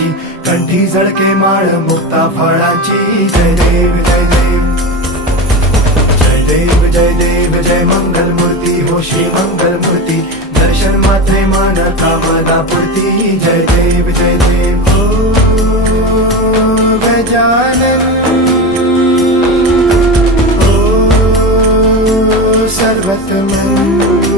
फुलांची, कंठी झळके माळ मुक्ता फळांची। जय देव जय देव जय देव जय देव जय मंगल मूर्ती हो श्री मंगल मूर्ती, दर्शन मात्रे मन कामना पूर्ती। जय देव जय देव ओ गजानन ओ सर्वतमन।